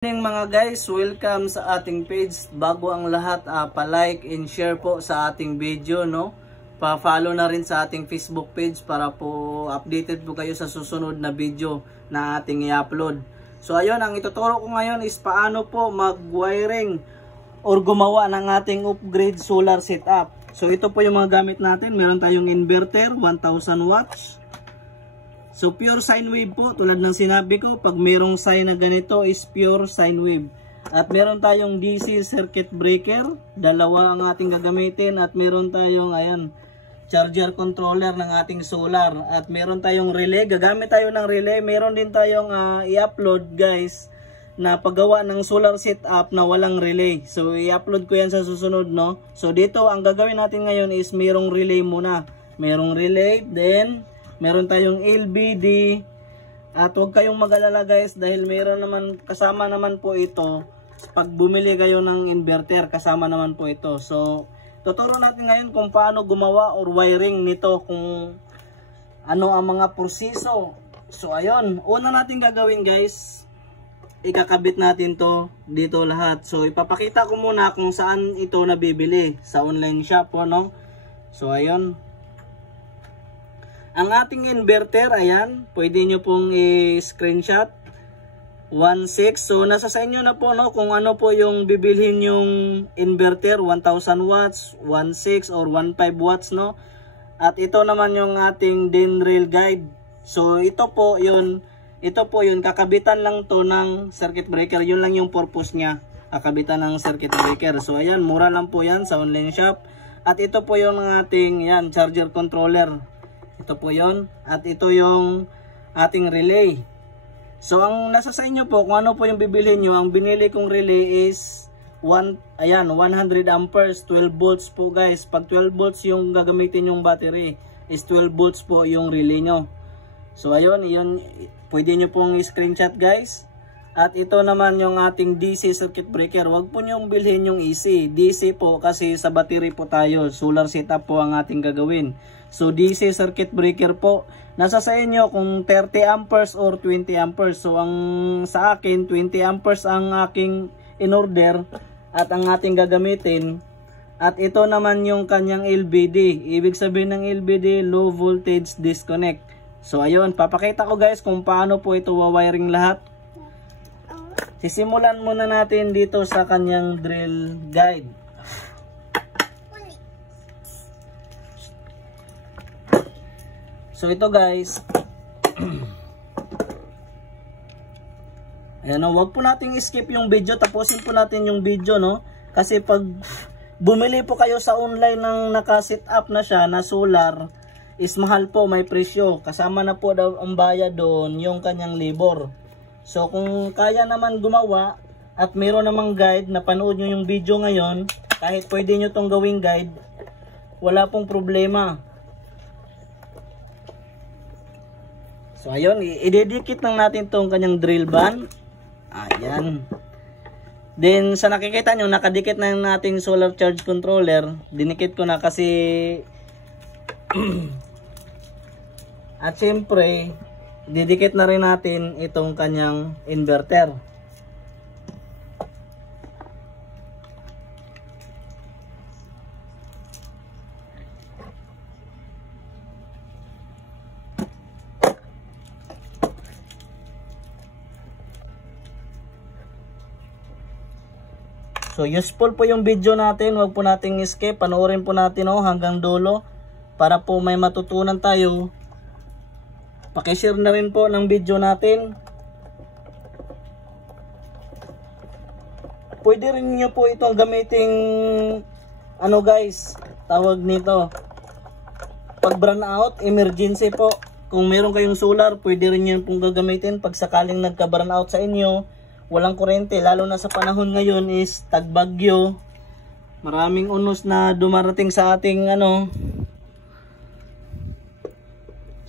Morning mga guys, welcome sa ating page. Bago ang lahat, pa-like and share po sa ating video, no? Pa-follow na rin sa ating Facebook page para po updated po kayo sa susunod na video na ating i-upload. So ayun, ang ituturo ko ngayon is paano po mag-wiring or gumawa ng ating upgrade solar setup. So ito po yung mga gamit natin. Meron tayong inverter, 1000 watts. So pure sine wave po, tulad ng sinabi ko, pag mayroong sine na ganito is pure sine wave. At meron tayong DC circuit breaker, dalawa ang ating gagamitin. At meron tayong charger controller ng ating solar. At meron tayong relay, gagamit tayo ng relay. Meron din tayong i-upload guys, na paggawa ng solar setup na walang relay. So i-upload ko yan sa susunod, no. So dito ang gagawin natin ngayon is mayroong relay muna. Mayroong relay, then meron tayong LBD. At huwag kayong mag-alala guys, dahil meron naman, kasama naman po ito. Pag bumili kayo ng inverter, kasama naman po ito. So tuturo natin ngayon kung paano gumawa or wiring nito, kung ano ang mga proseso. So ayun, una natin gagawin guys, ikakabit natin to dito lahat. So ipapakita ko muna kung saan ito nabibili, sa online shop po, no. So ayun, ang ating inverter, ayan, pwede nyo pong i-screenshot, 1.6. So nasa sa inyo na po, no, kung ano po yung bibilhin yung inverter, 1000 watts, 1.6 or 1.5 watts, no. At ito naman yung ating DIN rail guide. So ito po yun, kakabitan lang to ng circuit breaker. Yun lang yung purpose niya, kakabitan ng circuit breaker. So ayan, mura lang po yan sa online shop. At ito po yung ating charger controller. Ito po yon. At ito yung ating relay. So ang nasa sa inyo po kung ano po yung bibilhin nyo. Ang binili kong relay is 100 amperes, 12 volts po guys. Pag 12 volts yung gagamitin yung battery, is 12 volts po yung relay nyo. So ayun, yun, pwede nyo pong screenshot guys. At ito naman yung ating DC circuit breaker. Huwag po nyong bilhin yung AC. DC po kasi sa battery po tayo. Solar setup po ang ating gagawin. So DC circuit breaker po, nasa sa inyo kung 30 amperes or 20 amperes. So ang sa akin 20 amperes ang aking in-order at ang ating gagamitin. At ito naman yung kanyang LVD. Ibig sabihin ng LVD, low voltage disconnect. So ayun, papakita ko guys kung paano po ito wawiring lahat. Sisimulan muna natin dito sa kanyang drill guide. So ito guys, ayan, wag po nating skip yung video, tapusin po natin yung video, no. Kasi pag bumili po kayo sa online ng naka-set up na siya na solar, is mahal po, may presyo. Kasama na po daw ang bayad doon yung kanyang labor. So kung kaya naman gumawa at mayroon namang guide, na panood nyo yung video ngayon, kahit pwede nyo tong gawing guide, wala pong problema. So ayun, ididikit lang natin tong kanyang drill ban. Ayan. Then sa nakikita nyo, nakadikit na yung nating solar charge controller. Dinikit ko na kasi at syempre didikit na rin natin itong kanyang inverter. So useful po yung video natin, wag po nating skip, panoorin po natin hanggang dulo para po may matutunan tayo. Paki-share na rin po ng video natin. Pwede rin niyo po itong gamiting guys, tawag nito, pag brown out, emergency po. Kung meron kayong solar, pwede rin niyo pong gagamitin pag sakaling nagka-brown out sa inyo, walang kuryente, lalo na sa panahon ngayon is tagbagyo. Maraming unos na dumarating sa ating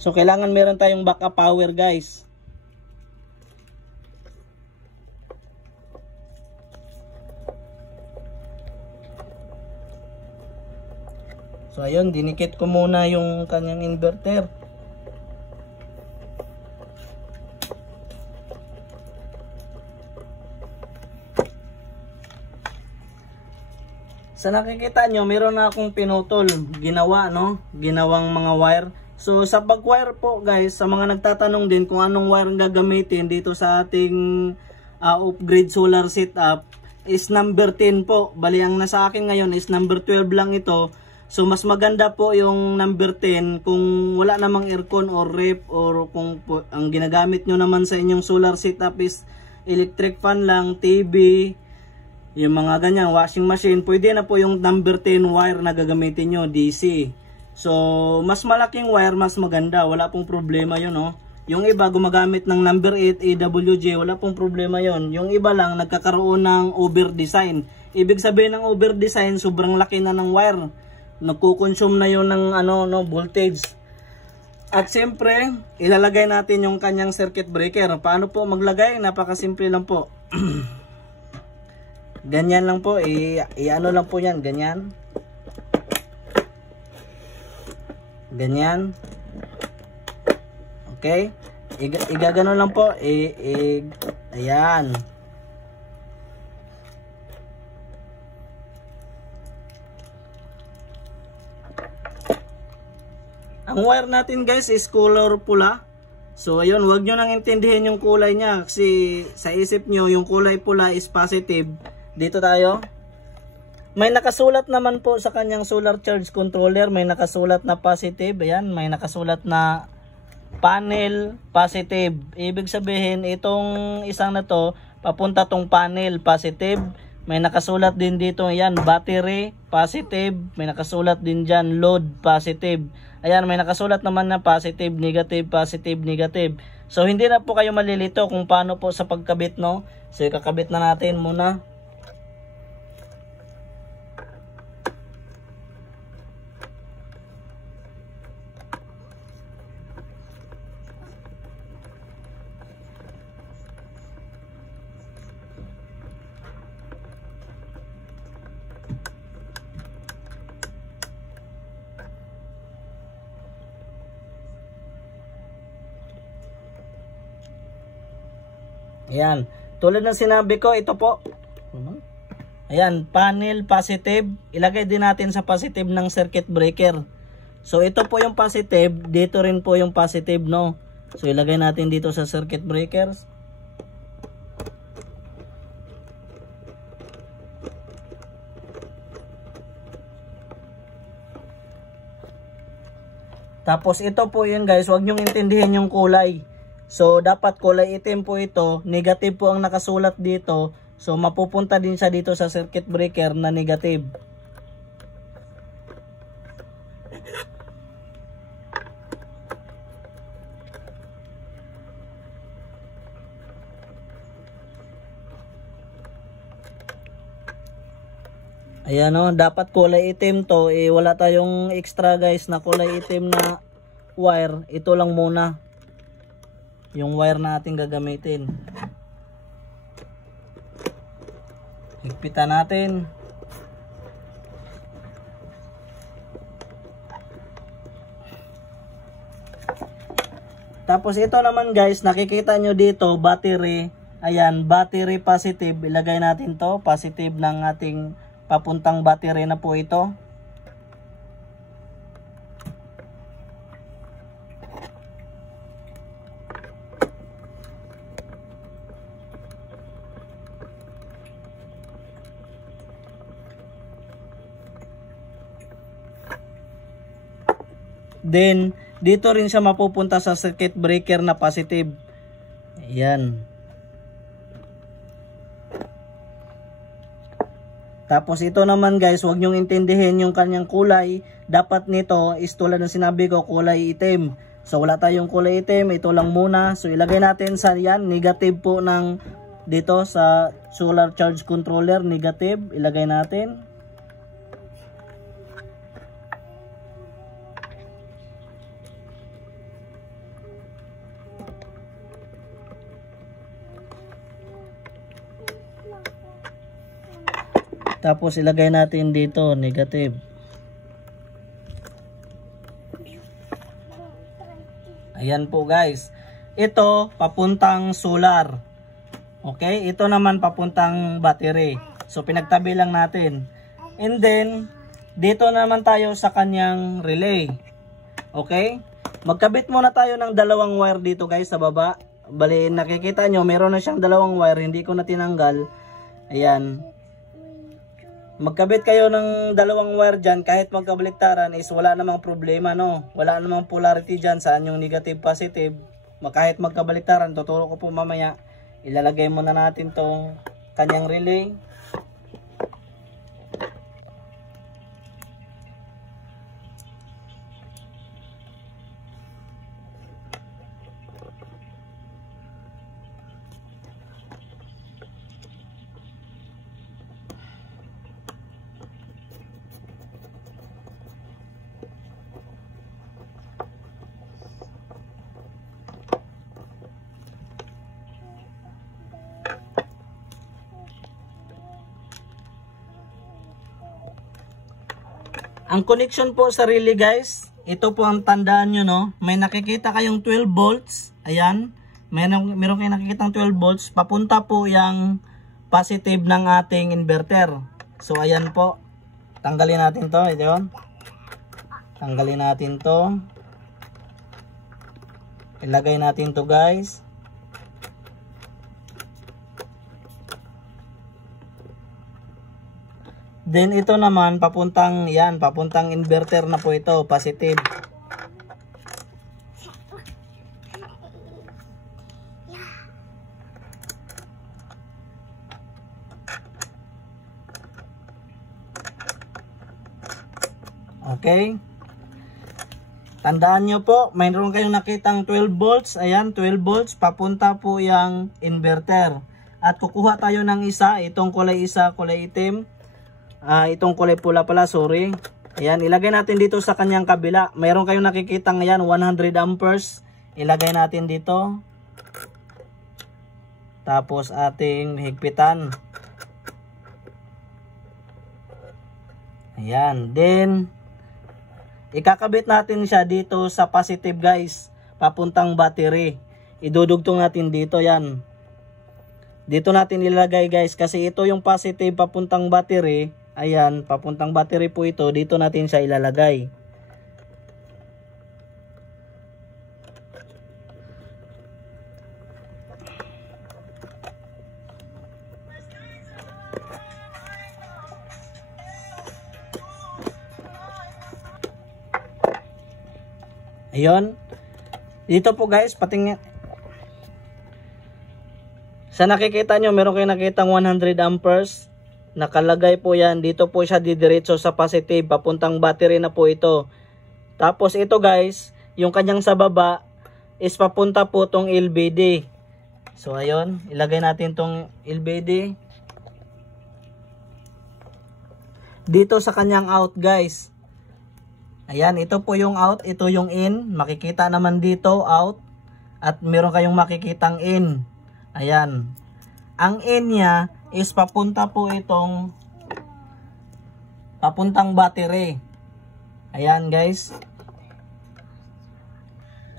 So kailangan meron tayong backup power guys. So ayun, dinikit ko muna yung kanyang inverter. Sa nakikita nyo, meron na akong pinutol, ginawa, no? Ginawang mga wire. So sa pag-wire po guys, sa mga nagtatanong din kung anong wire ang gagamitin dito sa ating off-grid solar setup, is number 10 po. Bali ang nasa akin ngayon is number 12 lang ito. So mas maganda po yung number 10 kung wala namang aircon or ref, or kung po, ang ginagamit nyo naman sa inyong solar setup is electric fan lang, TV, yung mga ganyan, washing machine, pwede na po yung number 10 wire na gagamitin nyo, DC. So mas malaking wire, mas maganda, wala pong problema yun, no? Yung iba gumagamit ng number 8 AWG, wala pong problema yon. Yung iba lang nagkakaroon ng over design. Ibig sabihin ng over design, sobrang laki na ng wire, nagko-consume na yon ng voltage. At siyempre ilalagay natin yung kanyang circuit breaker. Paano po maglagay? Napakasimple lang po. Ganyan lang po, i-ano lang po yan, ganyan. Ganyan. Okay? Igagano lang po, ayan. Ang wire natin guys is color pula. So ayun, wag nyo nang intindihin yung kulay niya, kasi sa isip nyo yung kulay pula is positive. Dito tayo. May nakasulat naman po sa kanyang solar charge controller, may nakasulat na positive. Ayan, may nakasulat na panel positive. Ibig sabihin itong isang na to, papunta tong panel positive. May nakasulat din dito, ayan, battery positive. May nakasulat din dyan, load positive. Ayan, may nakasulat naman na positive, negative, positive, negative. So hindi na po kayo malilito kung paano po sa pagkabit, no? So ikakabit na natin muna. Ayan, tulad ng sinabi ko, ito po. Ayan, panel positive. Ilagay din natin sa positive ng circuit breaker. So ito po yung positive, dito rin po yung positive, no? So ilagay natin dito sa circuit breakers. Tapos ito po yun guys, huwag nyong intindihin yung kulay. So dapat kulay itim po ito, negative po ang nakasulat dito. So mapupunta din siya dito sa circuit breaker na negative. Ayan o, dapat kulay itim to. Wala tayong extra guys na kulay itim na wire. Ito lang muna yung wire na ating gagamitin. Higpitan natin. Tapos ito naman guys, nakikita nyo dito, battery. Ayan, battery positive. Ilagay natin to, positive ng ating papuntang battery na po ito. Then, dito rin siya mapupunta sa circuit breaker na positive. Ayan. Tapos ito naman guys, huwag nyong intindihin yung kanyang kulay. Dapat nito is tulad ng sinabi ko, kulay itim. So wala tayong kulay itim, ito lang muna. So ilagay natin sa yan, negative po ng dito sa solar charge controller, negative. Ilagay natin. Tapos ilagay natin dito, negative. Ayan po guys. Ito papuntang solar. Okay? Ito naman papuntang battery. So pinagtabi lang natin. And then, dito naman tayo sa kanyang relay. Okay? Magkabit muna tayo ng dalawang wire dito guys sa baba. Bali, nakikita nyo, meron na siyang dalawang wire, hindi ko na tinanggal. Ayan. Magkabit kayo ng dalawang wire dyan, kahit magkabaliktaran is wala namang problema, no? Wala namang polarity dyan, saan yung negative, positive. Kahit magkabaliktaran, tuturo ko po mamaya. Ilalagay muna natin tong kanyang relay. Ang connection po sa relay guys, ito po ang tandaan nyo, no? May nakikita kayong 12 volts. Ayan. Meron kayong nakikita 12 volts. Papunta po yung positive ng ating inverter. So ayan po. Tanggalin natin to. Ito yun. Tanggalin natin to. Ilagay natin to guys. Then ito naman papuntang inverter na po ito, positive. Okay? Tandaan nyo po, mayroon kayong nakitang 12 volts. Ayan, 12 volts papunta po yung inverter. At kukuha tayo ng isa, itong kulay itim. Itong kulay pula pala, sorry. Ayan, ilagay natin dito sa kanyang kabila. Mayroon kayong nakikita ngayon, 100 amperes. Ilagay natin dito. Tapos ating higpitan. Ayan, then ikakabit natin siya dito sa positive guys. Papuntang battery. Idudugtong natin dito yan. Dito natin ilagay guys kasi ito yung positive papuntang battery. Ayan, papuntang battery po ito. Dito natin siya ilalagay. Ayun. Dito po guys, patingin. Sa nakikita nyo, meron kayong nakitang 100 amperes. Nakalagay po yan. Dito po siya didiretso sa positive. Papuntang battery na po ito. Tapos ito guys, yung kanyang sa baba is papunta po tong LBD. So ayun, ilagay natin tong LBD. Dito sa kanyang out guys. Ayan, ito po yung out. Ito yung in. Makikita naman dito out. At meron kayong makikitang in. Ayan. Ang in niya is papunta po itong papuntang battery. Ayan guys.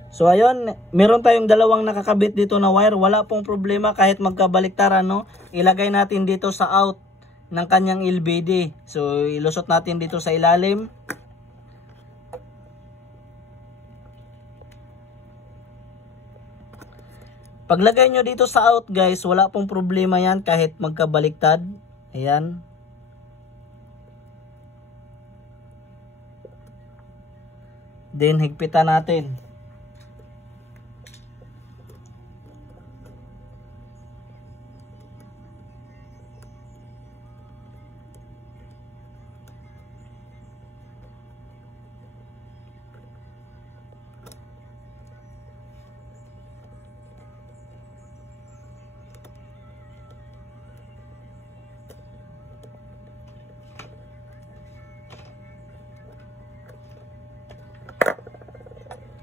So ayun, meron tayong dalawang nakakabit dito na wire. Wala pong problema kahit magkabaliktaran, no? Ilagay natin dito sa out ng kanyang LBD. So ilusot natin dito sa ilalim. Paglagay nyo dito sa out guys, wala pong problema yan kahit magkabaliktad. Ayan. Then higpitan natin.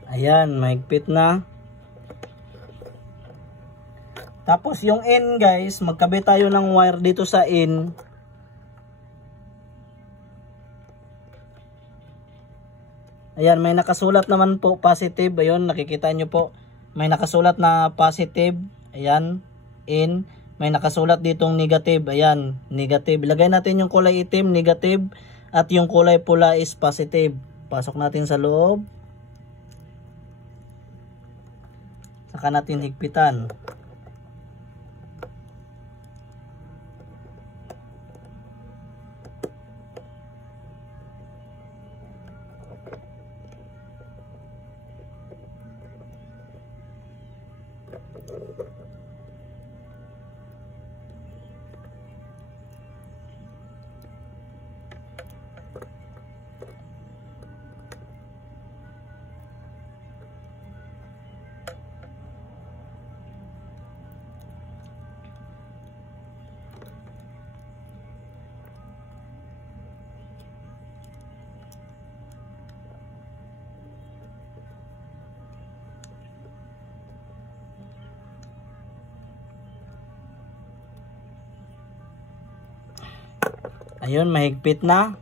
Ayan, mahigpit na. Tapos yung in guys, magkabit tayo ng wire dito sa in. Ayan, may nakasulat naman po positive. Ayun, nakikita nyo po. May nakasulat na positive. Ayan, in. may nakasulat ditong negative. Ayan, negative. Ilagay natin yung kulay itim, negative, at yung kulay pula is positive. Pasok natin sa loob. Saka natin higpitan. Ayun, mahigpit na.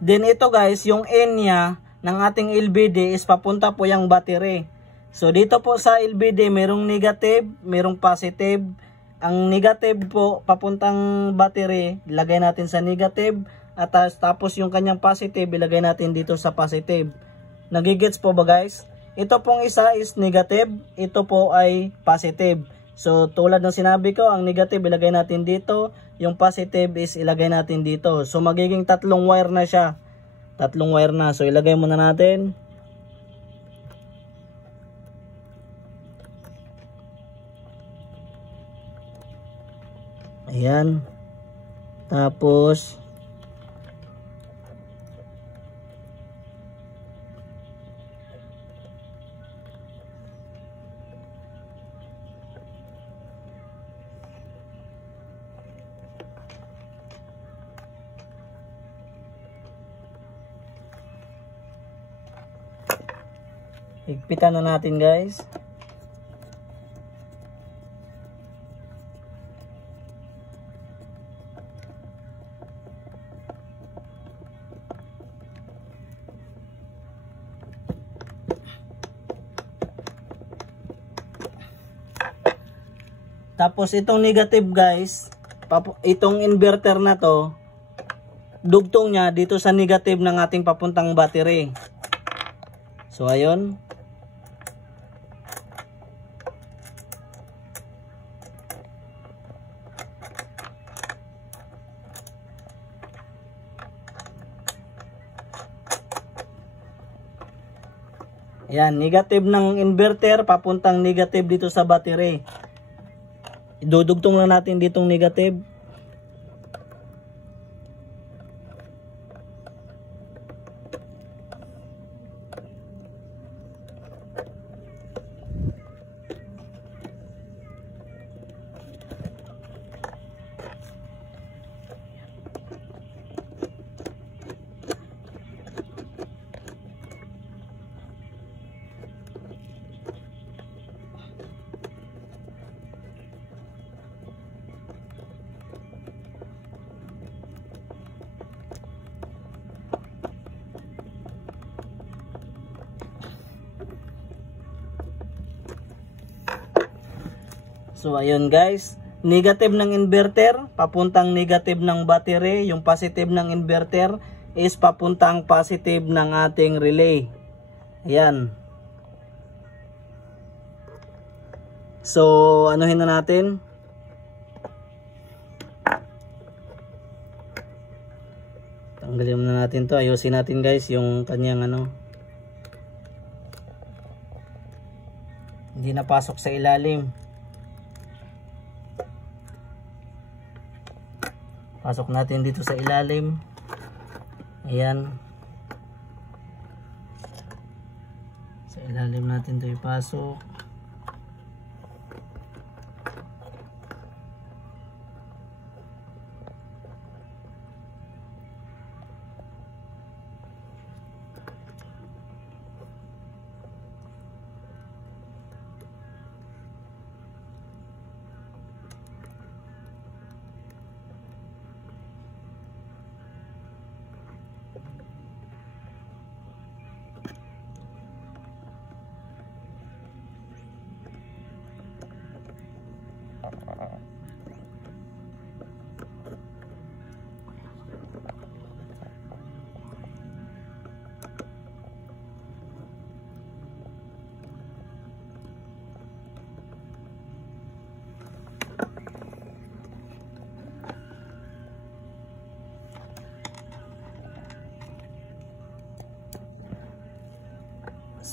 Then ito guys, yung N niya ng ating LBD is papunta po yung battery. So dito po sa LBD merong negative, merong positive. Ang negative po papuntang battery, ilagay natin sa negative. At tapos yung kanyang positive, ilagay natin dito sa positive. Nagigets po ba guys? Ito pong isa is negative, ito po ay positive. So tulad ng sinabi ko, ang negative ilagay natin dito, yung positive is ilagay natin dito. So magiging tatlong wire na siya. Tatlong wire na. So ilagay muna natin. Ayan. Tapos higpitan na natin guys. Tapos itong negative guys, itong inverter na to, dugtong niya dito sa negative ng ating papuntang battery. So ayun. Ayan, negative ng inverter papuntang negative dito sa battery. Idudugtong lang natin ditong negative. So ayun guys, negative ng inverter papuntang negative ng battery, yung positive ng inverter is papuntang positive ng ating relay. Ayan. So anuhin na natin. Tanggalin na natin to, ayusin natin guys yung kanyang ano. Hindi napasok sa ilalim. Pasok natin dito sa ilalim. Ayan. Sa ilalim natin ito ipasok.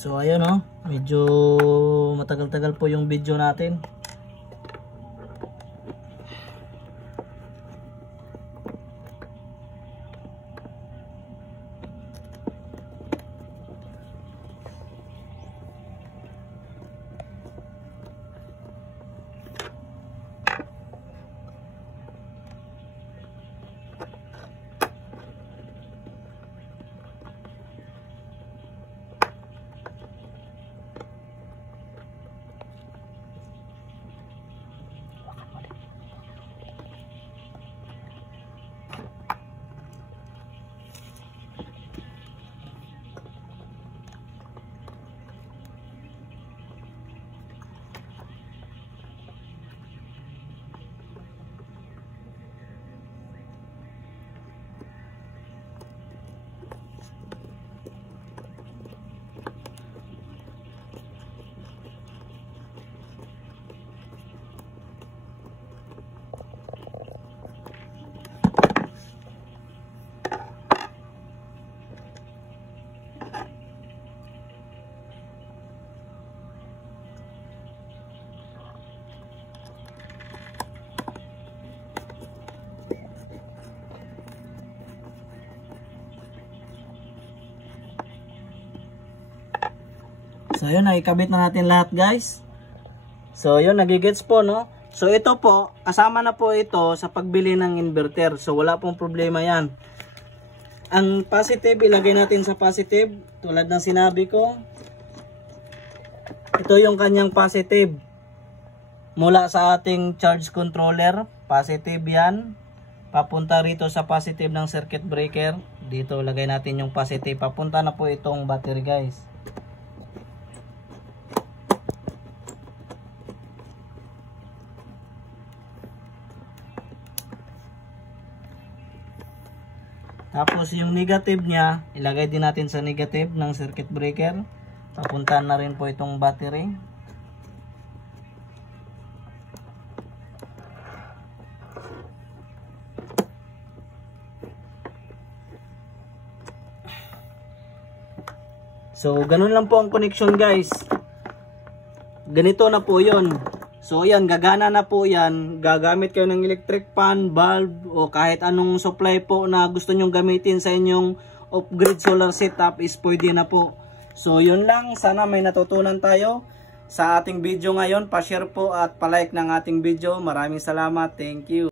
So ayun oh, medyo matagal-tagal po yung video natin. So yun, nakikabit na natin lahat guys. So yun, nagigets po no. So ito po, kasama na po ito sa pagbili ng inverter. So wala pong problema yan. Ang positive, ilagay natin sa positive. Tulad ng sinabi ko. Ito yung kanyang positive. Mula sa ating charge controller. Positive yan. Papunta rito sa positive ng circuit breaker. Dito lagay natin yung positive. Papunta na po itong battery guys. Tapos yung negative niya, ilagay din natin sa negative ng circuit breaker. Papunta na rin po itong battery. So ganun lang po ang connection guys. Ganito na po yun. So yan, gagana na po yan. Gagamit kayo ng electric fan, bulb, o kahit anong supply po na gusto nyong gamitin sa inyong off-grid solar setup is pwede na po. So yun lang, sana may natutunan tayo sa ating video ngayon. Pa-share po at pa-like ng ating video. Maraming salamat. Thank you.